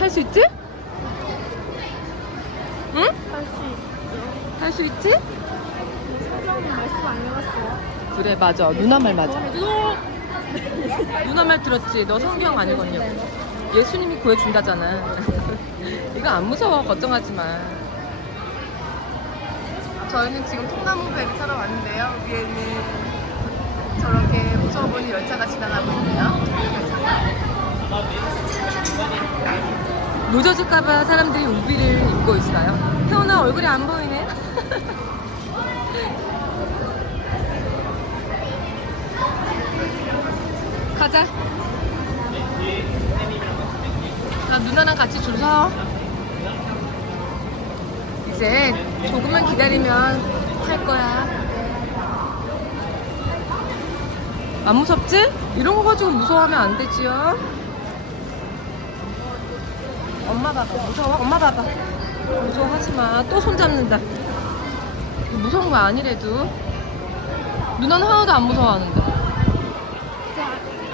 할수 있지? 응? 할 수 있어. 할수 있지? 성경님 말씀 안 읽었어요? 그래 맞아 누나 말 맞아 누나 말 들었지 너 성경 안 읽었냐고 예수님이 구해준다잖아 이거 안 무서워 걱정하지 마 저희는 지금 통나무 배를 타러 왔는데요 위에는 저렇게 무서워 보이는 열차가 지나가고 있네요 늦어질까봐 사람들이 우비를 입고 있어요 태훈아 얼굴이 안 보이네 가자. 나 누나랑 같이 줄 서. 이제 조금만 기다리면 탈 거야. 안 무섭지? 이런 거 가지고 무서워하면 안 되지요. 엄마 봐봐. 무서워? 엄마 봐봐. 무서워하지 마. 또 손 잡는다. 무서운 거 아니래도. 누나는 하나도 안 무서워하는데. 야,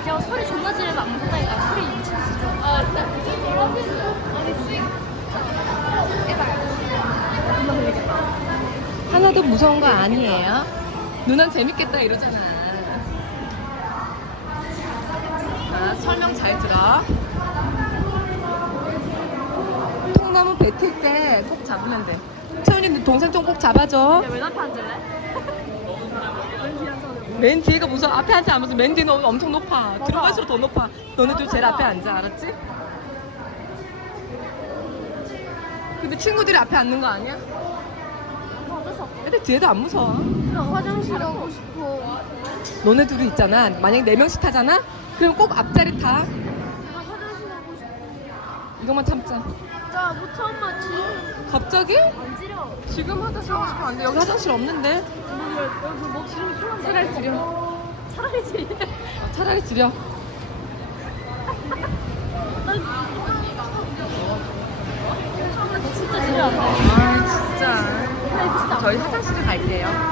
야 소리 존나 지르면 안 무섭다니까. 소리 미친 지르. 아, 진짜. 아니, 수익. 하나도 무서운 거 아니에요. 누난 재밌겠다 이러잖아. 자, 설명 잘 들어. 통나무 뱉을 때 꼭 잡으면 돼. 채훈이 동생 좀 꼭 잡아줘. 야, 왜 앞에 앉을래? 맨 뒤에가 무서워. 앞에 앉지 않으면서 맨 뒤는 엄청 높아. 들어갈수록 더 높아. 너네들 제일 앞에 앉아. 알았지? 근데 친구들이 앞에 앉는 거 아니야? 근데 뒤에도 안 무서워. 나 화장실 가고 싶어. 너네 둘이 있잖아. 만약에 네 명씩 타잖아? 그럼 꼭 앞자리 타. 나 가고. 이것만 참자. 야, 무차 엄마 지금 갑자기? 안 지려. 지금 화장실 하고 싶으면 안 돼. 여기 화장실 없는데. 여기 여기 뭐 지르면 난다. 차라리 지려. 차라리 지려. 어, 차라리 지려. 진짜. 아, 진짜. 근데 진짜 저희 화장실에 갈게요.